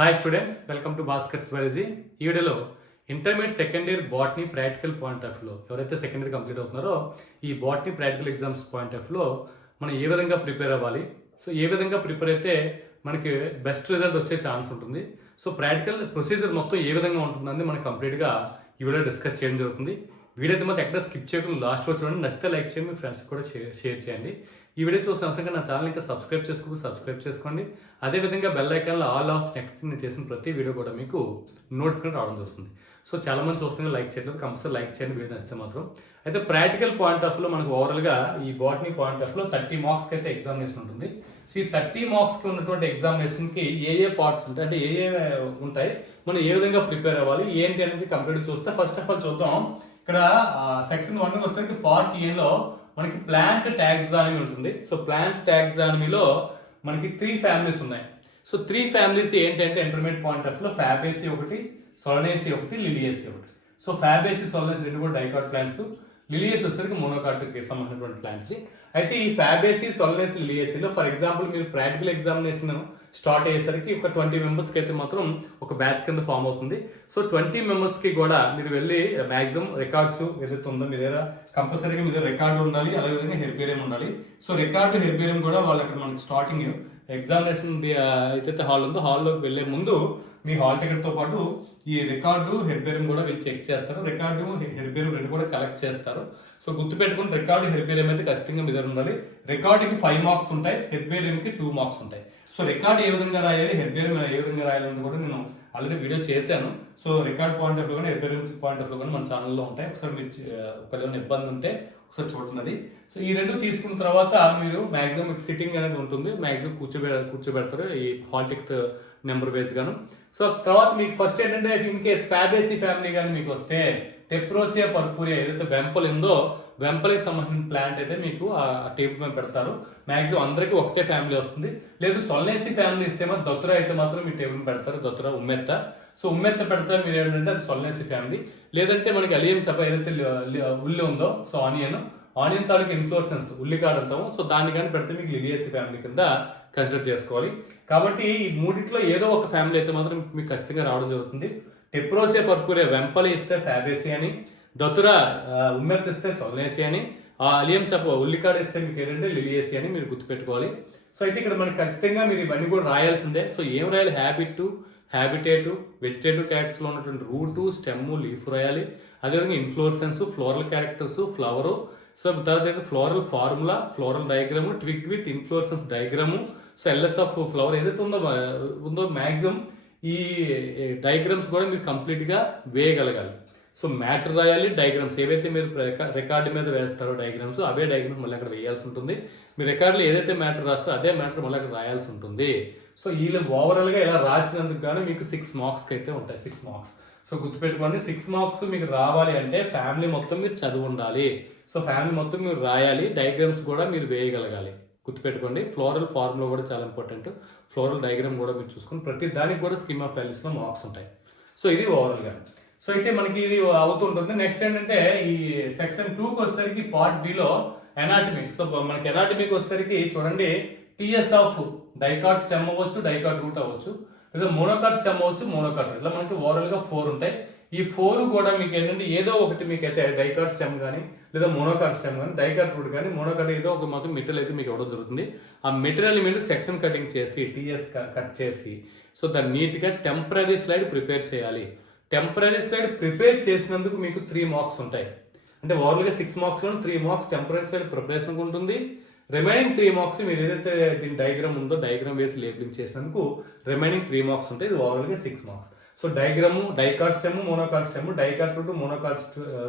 Hi students welcome to Bhaskar biology ఈ వీడియోలో intermediate second year botany practical point of వ్యూలో ఎవరైతే second year complete అవుతున్నారో ఈ botany practical exams point of వ్యూలో మనం ఏ విధంగా ప్రిపేర్ అవ్వాలి? సో ఏ విధంగా ప్రిపేర్ అయితే మనకి బెస్ట్ రిజల్ట్ వచ్చే ఛాన్స్ ఉంటుంది? సో ప్రాక్టికల్ ప్రొసీజర్ మొత్తం ఏ విధంగా ఉంటుందని మనం కంప్లీట్గా ఈ వీడియో డిస్కస్ చేయడం జరుగుతుంది. వీడియో అయితే మాత్రం ఎక్కడ స్కిప్ చేయకుండా లాస్ట్ వచ్చి చూడండి. నచ్చితే లైక్ చేయండి మీ ఫ్రెండ్స్ కూడా షేర్ చేయండి. ఈ వీడియో చూసిన అవసరంగా నా ఛానల్ ఇంకా సబ్స్క్రైబ్ చేసుకో సబ్స్క్రైబ్ చేసుకోండి. అదేవిధంగా బెల్ ఐకాన్లో ఆల్ ఆఫ్ నెక్స్ట్ నేను చేసిన ప్రతి వీడియో కూడా మీకు నోటిఫికేషన్ రావడం జరుగుతుంది. సో చాలా మంది చూస్తున్నారు లైక్ చేయలేదు కంపల్సరీ లైక్ చేయండి వీడియో నచ్చితే మాత్రం. అయితే ప్రాక్టికల్ పాయింట్ ఆఫ్లో మనకు ఓవరాల్గా ఈ బాటనీ పాయింట్ ఆఫ్లో థర్టీ మార్క్స్కి అయితే ఎగ్జామినేషన్ ఉంటుంది. సో ఈ థర్టీ మార్క్స్కి ఉన్నటువంటి ఎగ్జామినేషన్కి ఏ ఏ పార్ట్స్ ఉంటాయి అంటే ఏ ఏ ఉంటాయి మనం ఏ విధంగా ప్రిపేర్ అవ్వాలి ఏంటి అనేది కంప్లీట్ చూస్తే ఫస్ట్ ఆఫ్ ఆల్ చూద్దాం. ఇక్కడ సెక్షన్ వన్ వచ్చేసరికి పార్ట్ ఏలో మనకి ప్లాంట్ ట్యాక్సానమీ ఉంటుంది. సో ప్లాంట్ ట్యాక్సానమీలో మనకి త్రీ ఫ్యామిలీస్ ఉన్నాయి. సో త్రీ ఫ్యామిలీస్ ఏంటంటే ఇంటర్మీడియట్ పాయింట్ ఆఫ్లో ఫ్యాబేసి ఒకటి సొలనేసి ఒకటి లిలియసి ఒకటి. సో ఫ్యాబేసి సొలనేసి రెండు కూడా డైకాట్ ప్లాంట్స్ లిలియస్ వచ్చేసరికి మోనోకాట్కి సంబంధించినటువంటి ప్లాంట్స్ అయితే ఈ ఫ్యాబేసి సొలనేసి లిలియసీలో ఫర్ ఎగ్జాంపుల్ మీరు ప్రాక్టికల్ ఎగ్జామినేషన్ స్టార్ట్ అయ్యేసరికి ఒక ట్వంటీ మెంబర్స్కి అయితే మాత్రం ఒక బ్యాచ్ కింద ఫామ్ అవుతుంది. సో ట్వంటీ మెంబర్స్కి కూడా మీరు వెళ్ళి మ్యాక్సిమం రికార్డ్స్ ఏదైతే ఉందో మీ దగ్గర కంపల్సరీగా మీ దగ్గర రికార్డు ఉండాలి అదేవిధంగా హెర్బేరియం ఉండాలి. సో రికార్డు హెర్బేరియం కూడా వాళ్ళు అక్కడ మనకి స్టార్టింగ్ ఎగ్జామినేషన్ uh, ఏదైతే హాల్ ఉందో హాల్లోకి వెళ్ళే ముందు మీ హాల్ టికెట్తో పాటు ఈ రికార్డు హెర్బేరియం కూడా వీళ్ళు చెక్ చేస్తారు. రికార్డు హెర్బేరియం రెండు కూడా కలెక్ట్ చేస్తారు. సో గుర్తుపెట్టుకుని రికార్డు హెర్బేరియం అయితే ఖచ్చితంగా మీద ఉండాలి. రికార్డుకి ఫైవ్ మార్క్స్ ఉంటాయి హెర్బేరియంకి టూ మార్క్స్ ఉంటాయి. సో రికార్డ్ ఏ విధంగా రాయాలి హెర్బేరియం ఏ విధంగా రాయాలని కూడా నేను ఆల్రెడీ వీడియో చేశాను. So record point of view కానీ హెర్బేరియం పాయింట్ ఆఫ్ వ్యూ కానీ మన ఛానల్లో ఉంటాయి. ఒకసారి మీరు ఒకవేళ ఇబ్బంది ఉంటే ఒకసారి చూడండి. సో ఈ రెండు తీసుకున్న తర్వాత మీరు మ్యాక్సిమం మీకు సిట్టింగ్ అనేది ఉంటుంది. మ్యాక్సిమం కూర్చోబె కూర్చోబెడతారు ఈ హాల్ టికెట్ నెంబర్ వేస్ గాను. సో తర్వాత మీకు ఫస్ట్ ఏంటంటే ఇన్ కేస్ ఫ్యాబేసీ ఫ్యామిలీ కానీ మీకు వస్తే టెప్రోసియా పర్పూరియా ఏదైతే వెంపల్ ఉందో వెంపలకి సంబంధించిన ప్లాంట్ అయితే మీకు ఆ టేబుల్ మీద పెడతారు. మాక్సిమం అందరికీ ఒకటే ఫ్యామిలీ వస్తుంది. లేదు సొల్నేసి ఫ్యామిలీ ఇస్తే మాత్రం దొత్తర అయితే మాత్రం మీ టేబుల్ పెడతారు. దొత్తర ఉమ్మెత్త. సో ఉమ్మెత్త పెడితే మీరు ఏంటంటే అది సొల్నేసి ఫ్యామిలీ లేదంటే మనకి అలియం సభ ఏదైతే ఉల్లి ఉందో సో ఆనియన్. ఆనియన్ తాలూకు ఇన్ఫ్లోర్సెన్స్ ఉల్లికాడ అంటాము. సో దాన్ని కానీ పెడితే మీకు లిలియసి ఫ్యామిలీ కింద కన్సిడర్ చేసుకోవాలి. కాబట్టి ఈ మూడిట్లో ఏదో ఒక ఫ్యామిలీ అయితే మాత్రం మీకు ఖచ్చితంగా రావడం జరుగుతుంది. టెప్రోసియా పర్పూరే వెంపలి ఇస్తే ఫ్యాబేసి అని దతురా ఉమ్మెత్ ఇస్తే సొలనేసి అని అలియం సప ఉల్లికాడ ఇస్తే మీకు ఏంటంటే లిలియేసి అని మీరు గుర్తుపెట్టుకోవాలి. సో అయితే ఇక్కడ మనకి ఖచ్చితంగా మీరు ఇవన్నీ కూడా రాయాల్సిందే. సో ఏం రాయాలి? హ్యాబిట్ హ్యాబిటేటు వెజిటేటివ్ క్యారెక్టర్స్లో ఉన్నటువంటి రూటు స్టెమ్ లీఫ్ రాయాలి. అదేవిధంగా inflorescence floral characters flower so తర్వాత floral formula floral diagram twig with inflorescence diagram. So LS of flower ఏదైతే ఉందో ఉందో మ్యాక్సిమం ఈ డయాగ్రామ్స్ కూడా మీరు కంప్లీట్గా వేయగలగాలి. సో మ్యాటర్ రాయాలి డయాగ్రామ్స్. ఏవైతే మీరు రికార్డు మీద వేస్తారో డయాగ్రామ్స్ అవే డయాగ్రామ్స్ మళ్ళీ అక్కడ వేయాల్సి ఉంటుంది. మీ రికార్డులో ఏదైతే మ్యాటర్ రాస్తారో అదే మ్యాటర్ మళ్ళీ అక్కడ రాయాల్సి ఉంటుంది. సో వీళ్ళు ఓవరాల్గా ఇలా రాసినందుకు గాను మీకు సిక్స్ మార్క్స్కి అయితే ఉంటాయి. సిక్స్ మార్క్స్ సో గుర్తుపెట్టుకోండి సిక్స్ మార్క్స్ మీకు రావాలి అంటే ఫ్యామిలీ మొత్తం మీరు చదువు ఉండాలి. సో ఫ్యామిలీ మొత్తం మీరు రాయాలి డయాగ్రామ్స్ కూడా మీరు వేయగలగాలి. గుర్తుపెట్టుకోండి ఫ్లోరల్ ఫార్ములా కూడా చాలా ఇంపార్టెంట్ ఫ్లోరల్ డయాగ్రామ్ కూడా మీరు చూసుకుని ప్రతి దానికి కూడా స్కీమ్ ఆఫ్ వాల్యూస్లో మార్క్స్ ఉంటాయి. సో ఇది ఓవరాల్గా సో అయితే మనకి ఇది అవుతుంటుంది నెక్స్ట్ ఏంటంటే ఈ సెక్షన్ టూకి వచ్చేసరికి పార్ట్ బిలో ఎనాటమీ సో మనకి ఎనాటమీకి వచ్చేసరికి చూడండి టిఎస్ ఆఫ్ డైకాట్ స్టెమ్ అవ్వచ్చు డైకాట్ రూట్ అవ్వచ్చు. లేదా మోనోకాట్ స్టెమ్ అవ్వచ్చు మోనోకాట్ ఇట్లా మనకి ఓవరాల్గా ఫోర్ ఉంటాయి. ఈ ఫోర్ కూడా మీకు ఏంటంటే ఏదో ఒకటి మీకు అయితే డైకార్ స్టెమ్ కానీ లేదా మోనోకార్ స్టెమ్ కానీ డైకార్ రూట్ కానీ మోనోకార్ ఏదో ఒక మాత్రం మెటీరియల్ అయితే మీకు ఇవ్వడం జరుగుతుంది. ఆ మెటీరియల్ మీరు సెక్షన్ కటింగ్ చేసి టీఎస్ కట్ చేసి సో దాన్ని నీట్గా టెంపరీ స్లైడ్ ప్రిపేర్ చేయాలి. టెంపరీ స్లైడ్ ప్రిపేర్ చేసినందుకు మీకు త్రీ మార్క్స్ ఉంటాయి. అంటే ఓవరాల్గా six మార్క్స్లో three marks temporary slide preparation ఉంటుంది. రిమైనింగ్ త్రీ మార్క్స్ మీరు ఏదైతే దీని డయాగ్రామ్ ఉందో డయాగ్రామ్ వేసి లేబులింగ్ చేసినందుకు రిమైనింగ్ త్రీ మార్క్స్ ఉంటాయి. ఇది ఓవరాల్గా six marks. So diagram dicot stem monocot stem dicot root monocot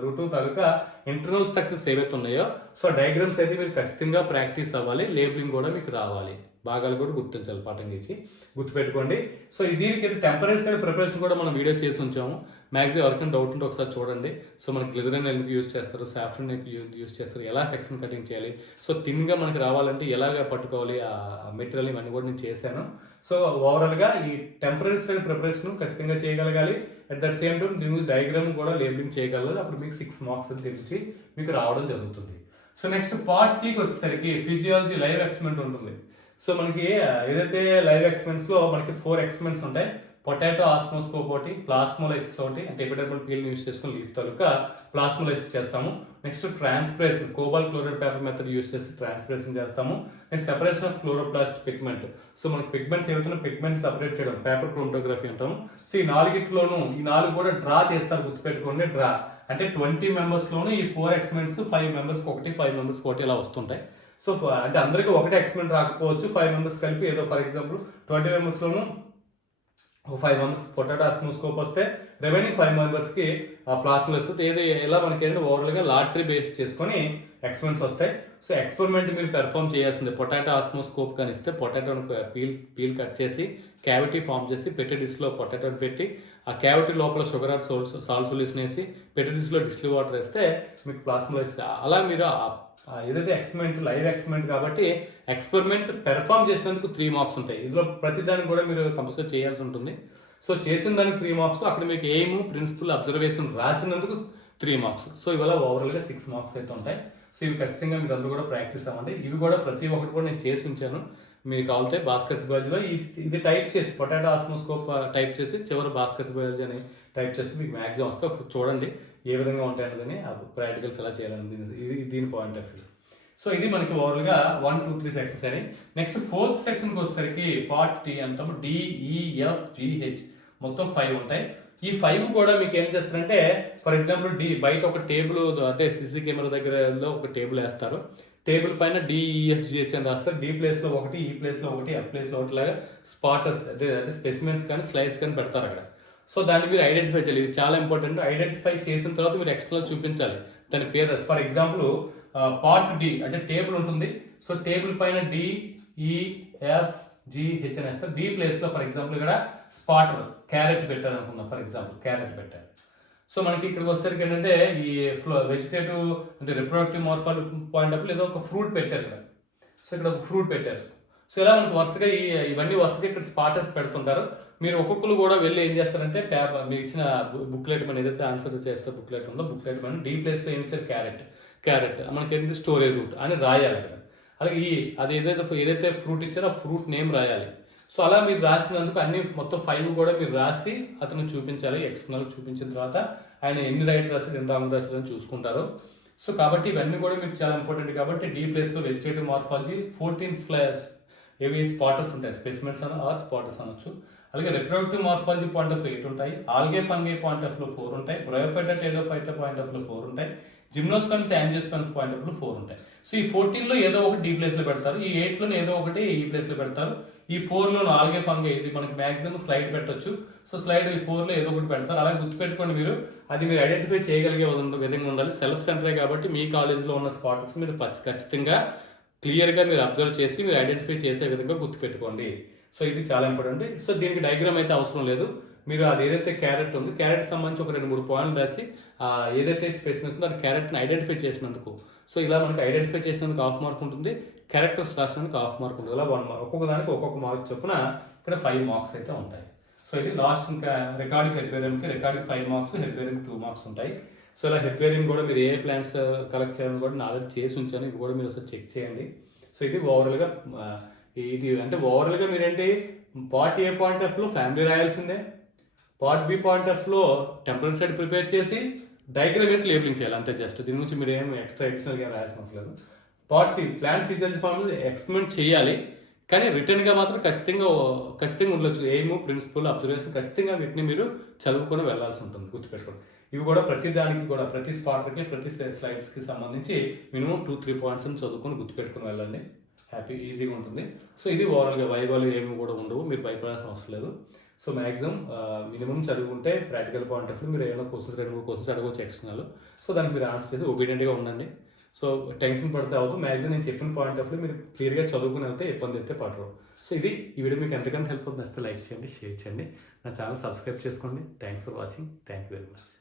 root తాలూకా ఇంటర్నల్ స్ట్రక్చర్స్ ఏవైతే ఉన్నాయో సో డయాగ్రామ్స్ అయితే మీరు ఖచ్చితంగా ప్రాక్టీస్ అవ్వాలి లేబులింగ్ కూడా మీకు రావాలి. భాగాలు కూడా గుర్తించాలి పాఠం చేసి. గుర్తుపెట్టుకోండి. సో దీనికి టెంపరేచర్ ప్రిపరేషన్ కూడా మనం వీడియో చేసి ఉంచాము. మ్యాక్సిమం ఎవరికైనా డౌట్ ఉంటే ఒకసారి చూడండి. సో మనకి గ్లిజరిన్ ఎందుకు యూజ్ చేస్తారు సాఫ్రన్ ఎందుకు యూజ్ చేస్తారు ఎలా సెక్షన్ కటింగ్ చేయాలి? సో థిన్గా మనకి రావాలంటే ఎలాగ పట్టుకోవాలి? ఆ మెటీరియల్ ఇవన్నీ కూడా నేను చేశాను. సో ఓవరాల్గా ఈ టెంపరీ సైడ్ ప్రిపరేషన్ ఖచ్చితంగా చేయగలగాలి. అట్ దట్ సేమ్ టైం దీని డయాగ్రామ్ కూడా లేబులింగ్ చేయగలగాలి అప్పుడు మీకు సిక్స్ మార్క్స్ తెలిసి మీకు రావడం జరుగుతుంది. సో నెక్స్ట్ పార్ట్ సికి వచ్చేసరికి ఫిజియాలజీ లైవ్ ఎక్స్పెరిమెంట్ ఉంటుంది. సో మనకి ఏదైతే లైవ్ ఎక్స్పెరిమెంట్స్లో మనకి ఫోర్ ఎక్స్పెరిమెంట్స్ ఉంటాయి పొటాటో ఆస్మోస్కోప్ ఒకటి ప్లాస్మోలైసిస్ ఒకటి అంటే ఎపిడర్మల్ పీల్ యూస్ చేసుకుని లీఫ్ తాలూకా ప్లాస్మోలైసిస్ చేస్తాము. Next transpiration cobalt chloride paper method use చేసి ట్రాన్స్ప్రేషన్ చేస్తాము. Next separation of chloroplast pigment. So మనకి పిగ్మెంట్స్ ఏవైతే పిగ్మెంట్ సెపరేట్ చేయడం పేపర్ క్రోమటోగ్రఫీ అంటాము. సో ఈ నాలుగిట్లోనూ ఈ నాలుగు కూడా డ్రా చేస్తారు గుర్తుపెట్టుకోండి డ్రా. అంటే ట్వంటీ మెంబర్స్లోనూ ఈ ఫోర్ ఎక్స్పెరిమెంట్స్ ఫైవ్ మెంబర్స్కి ఒకటి ఫైవ్ మెంబర్స్కి ఒకటి ఇలా వస్తుంటాయి. సో అంటే అందరికీ ఒకటే ఎక్స్పెరిమెంట్ రాకపోవచ్చు ఫైవ్ మెంబర్స్ కలిపి ఏదో ఫర్ ఎగ్జాంపుల్ ట్వంటీ మెంబర్స్లోనూ ఒక ఫైవ్ మెంబర్స్ పొటాటో ఆస్మోస్కోప్ వస్తే రెవెన్యూ ఫైవ్ మెంబర్స్కి ఆ ప్లాస్మా వస్తుంది ఏది ఎలా మనకి ఏంటంటే ఓవరాల్గా లాటరీ బేస్ చేసుకొని ఎక్స్పెన్స్ వస్తాయి. సో ఎక్స్పెరిమెంట్ మీరు పెర్ఫామ్ చేయాల్సిందే. పొటాటో ఆస్మోస్కోప్ కానీ ఇస్తే పొటాటోని పీల్ పీల్ కట్ చేసి క్యావిటీ ఫామ్ చేసి పెట్టే డిష్లో పొటాటోని పెట్టి ఆ క్యావిటీ లోపల షుగర్ ఆర్ సోల్స్ సాల్సోల్యూషన్ వేసి పెట్టే డిష్లో డిస్టిల్ వాటర్ వేస్తే మీకు ప్లాస్మో వేస్తే అలా మీరు ఏదైతే ఎక్స్పెరిమెంట్ లైవ్ ఎక్స్పెరిమెంట్ కాబట్టి ఎక్స్పెరిమెంట్ పెర్ఫామ్ చేసినందుకు త్రీ మార్క్స్ ఉంటాయి. ఇందులో ప్రతి దానికి కూడా మీరు కంపల్సరీ చేయాల్సి ఉంటుంది. సో చేసిన దానికి త్రీ మార్క్స్ అక్కడ మీకు ఎయిమ్ ప్రిన్సిపల్ అబ్జర్వేషన్ రాసినందుకు త్రీ మార్క్స్ సో ఇవాళ ఓవరాల్గా సిక్స్ మార్క్స్ అయితే ఉంటాయి. సో ఇవి ఖచ్చితంగా మీరు అందరూ కూడా ప్రాక్టీస్ అవ్వండి. ఇవి కూడా ప్రతి ఒక్కటి కూడా నేను చేసి ఉంచాను. మీకు కావాలంటే భాస్కర్ బయాలజీలో ఇది టైప్ చేసి పొటాటో ఆస్మోస్కోప్ టైప్ చేసి చివరి భాస్కర్ బయాలజీ అని టైప్ చేస్తే మీకు మ్యాక్సిమం వస్తే ఒకసారి చూడండి ఏ విధంగా ఉంటాయన్నదని ప్రాక్టికల్స్ ఎలా చేయాలని దీని- ఇది దీని పాయింట్ ఆఫ్ వ్యూ సో ఇది మనకి ఓవరాల్గా వన్ టూ త్రీ సెక్షన్స్ అని నెక్స్ట్ ఫోర్త్ సెక్షన్కి వచ్చేసరికి పార్ట్ టీ అంటాము డిఈఎఫ్ జిహెచ్ మొత్తం ఫైవ్ ఉంటాయి. ఈ ఫైవ్ కూడా మీకు ఏం చేస్తారంటే ఫర్ ఎగ్జాంపుల్ డి బయట ఒక టేబుల్ అంటే సీసీ కెమెరా దగ్గరలో ఒక టేబుల్ వేస్తారు. టేబుల్ పైన డిఈఎఫ్ జిహెచ్ e, అని రాస్తారు. డి ప్లేస్లో ఒకటి e ఈ ప్లేస్లో ఒకటి ఎఫ్ ప్లేస్లో ఒకటి లాగా స్పాటర్స్ అదే అంటే స్పెసిమెంట్స్ కానీ స్లైడ్స్ కానీ పెడతారు అక్కడ. సో దాన్ని మీరు ఐడెంటిఫై చేయాలి. ఇది చాలా ఇంపార్టెంట్ ఐడెంటిఫై చేసిన తర్వాత మీరు ఎక్స్ప్లోర్ చూపించాలి. దాని పేరు ఫర్ ఎగ్జాంపుల్ పార్ట్ డి అంటే టేబుల్ ఉంటుంది. సో టేబుల్ పైన D E F G H అని వేస్తారు. డి ప్లేస్లో ఫర్ ఎగ్జాంపుల్ ఇక్కడ స్పాటర్ క్యారెట్ పెట్టారు అనుకుందాం ఫర్ ఎగ్జాంపుల్ క్యారెట్ పెట్టారు. సో మనకి ఇక్కడికి వచ్చేసరికి ఏంటంటే ఈ ఫ్లో వెజిటేటివ్ అంటే రిప్రొడక్టివ్ మార్ఫాల్ పాయింట్ ఆఫ్ ఏదో ఒక ఫ్రూట్ పెట్టారు ఇక్కడ. సో ఇక్కడ ఒక ఫ్రూట్ పెట్టారు. సో ఇలా మనకు వరుసగా ఈ ఇవన్నీ వరుసగా ఇక్కడ స్పాటర్స్ పెడుతుంటారు. మీరు ఒక్కొక్కరు కూడా వెళ్ళి ఏం చేస్తారంటే పేపర్ మీరు ఇచ్చిన బుక్లెట్ మన ఏదైతే ఆన్సర్ చేస్తే బుక్లెట్ ఉందో బుక్లెట్ మనం డీ ప్లేస్లో ఏం ఇచ్చారు? క్యారెట్ క్యారెట్ మనకి ఏంటి? స్టోరేజ్ రూట్ అని రాయాలి అలాగే ఈ అది ఏదైతే ఏదైతే ఫ్రూట్ ఇచ్చారో ఆ ఫ్రూట్ నేమ్ రాయాలి. సో అలా మీరు రాసినందుకు అన్ని మొత్తం ఫైవ్ కూడా మీరు రాసి అతను చూపించాలి ఎక్స్టర్నల్ చూపించిన తర్వాత ఆయన ఎన్ని రైట్ రాశారు ఎన్ని రాంగ్ రాశారు అని చూసుకుంటారు. సో కాబట్టి ఇవన్నీ కూడా మీకు చాలా ఇంపార్టెంట్ కాబట్టి డీ ప్లేస్లో వెజిటేటివ్ మార్ఫాలజీ ఫోర్టీన్ స్లాస్ ఏవి స్పాటర్స్ ఉంటాయి? స్పెసిమెంట్స్ అని ఆర్ స్పాటర్స్ అనొచ్చు. అలాగే reproductive morphology point of eight ఉంటాయి. ఆల్గే ఫంగే పాయింట్ ఆఫ్లో ఫోర్ ఉంటాయి. బ్రయోఫైటా టేడోఫైటా పాయింట్ ఆఫ్లో ఫోర్ ఉంటాయి. జిమ్నోస్పెన్స్ యాంజియోస్పెన్స్ పాయింట్ ఆఫ్లో ఫోర్ ఉంటాయి. సో ఈ ఫోర్టీన్లో ఏదో ఒకటి డీ ప్లేస్లో పెడతారు. ఈ ఎయిట్లోనే ఏదో ఒకటి ఈ ప్లేస్లో పెడతారు. ఈ ఫోర్లో ఆల్గే ఫంగే ఇది మనకి మాక్సిమం స్లైడ్ పెట్టొచ్చు. సో స్లైడ్ ఈ ఫోర్లో ఏదో ఒకటి పెడతారు. అలా గుర్తుపెట్టుకోండి మీరు అది మీరు ఐడెంటిఫై చేయగలిగే విధంగా- విధంగా ఉండాలి. సెల్ఫ్ సెంటరే కాబట్టి మీ కాలేజీలో ఉన్న స్పాట్స్ మీరు ఖచ్చితంగా క్లియర్గా మీరు అబ్జర్వ్ చేసి మీరు ఐడెంటిఫై చేసే విధంగా గుర్తుపెట్టుకోండి. సో ఇది చాలా ఇంపార్టెంట్. సో దీనికి డయాగ్రామ్ అయితే అవసరం లేదు. మీరు అది ఏదైతే క్యారెట్ ఉందో క్యారెట్ సంబంధించి ఒక రెండు మూడు పాయింట్లు రాసి ఏదైతే స్పెసిమెన్స్ ఉందో అది క్యారెట్ని ఐడెంటిఫై చేసినందుకు. సో ఇలా మనకి ఐడెంటిఫై చేసినందుకు హాఫ్ మార్క్ ఉంటుంది. క్యారెక్టర్స్ రాసినందుకు హాఫ్ మార్క్ ఉంటుంది. ఇలా వన్ మార్క్. ఒక్కొక్క దానికి ఒక్కొక్క మార్క్ చొప్పున ఇక్కడ ఫైవ్ మార్క్స్ అయితే ఉంటాయి. సో ఇది లాస్ట్ ఇంకా రికార్డుకి హెల్పేరియంకి రికార్డుకి ఫైవ్ మార్క్స్ హెల్పేరియంకి టూ మార్క్స్ ఉంటాయి. సో ఇలా హెర్బేరియం కూడా మీరు ఏ ప్లాన్స్ కలెక్ట్ uh, చేయాలని కూడా నేను ఆల్రెడీ చేసి ఉంచాను. ఇవి కూడా మీరు ఒకసారి చెక్ చేయండి. సో ఇది ఓవరాల్గా uh, ఇది అంటే ఓవరాల్గా మీరేంటి? పార్ట్ ఏ పాయింట్ ఆఫ్లో ఫ్యామిలీ రాయాల్సిందే. పార్ట్ బి పాయింట్ ఆఫ్లో టెంపరీ సైడ్ ప్రిపేర్ చేసి డైగ్రామ్ వేసి లేబులింగ్ చేయాలి. అంతే జస్ట్. దీని గురించి మీరు ఏం ఎక్స్ట్రా ఎడిషనల్గా రాయాల్సిన అవసరం లేదు. పార్ట్ సి ప్లాన్ ఫీజల్ ఫార్మ్స్ ఎక్స్పెరిమెంట్ చేయాలి. కానీ రిటర్న్గా మాత్రం ఖచ్చితంగా ఖచ్చితంగా ఉండొచ్చు. ఏము ప్రిన్సిపల్ అబ్జర్వేషన్ ఖచ్చితంగా వీటిని మీరు చదువుకొని వెళ్ళాల్సి ఉంటుంది. గుర్తుపెట్టుకోండి. ఇవి కూడా ప్రతి దానికి కూడా ప్రతి స్పాటర్కి ప్రతి స్లైడ్స్కి సంబంధించి మినిమం టూ త్రీ పాయింట్స్ అని చదువుకొని గుర్తుపెట్టుకుని వెళ్ళండి. హ్యాపీ ఈజీగా ఉంటుంది. సో ఇది ఓవరాల్గా వైవాలు ఏమి కూడా ఉండవు. మీరు భయపడాల్సిన అవసరం లేదు. సో మ్యాక్సిమం మినిమం చదువుకుంటే ప్రాక్టికల్ పాయింట్ ఆఫ్ వ్యూ మీరు ఏమైనా క్వశ్చన్స్ రెండు మూడు క్వశ్చన్స్ అడగవచ్చు ఎక్స్టర్నల్ సో దానికి మీరు ఆన్సర్ చేసి ఒబీడియంట్గా ఉండండి. సో టెన్షన్ పడితే అవుతుంది మ్యాక్సిమం నేను చెప్పిన పాయింట్ ఆఫ్ వ్యూ మీరు క్లియర్గా చదువుకుని వెళ్తే ఇబ్బంది అయితే పడరు. సో ఇది ఈ వీడియో మీకు ఎంతకంత హెల్ప్ అవుతుంది నచ్చితే లైక్ చేయండి షేర్ చేయండి. నా ఛానల్ సబ్స్క్రైబ్ చేసుకోండి. Thanks for watching thank you very much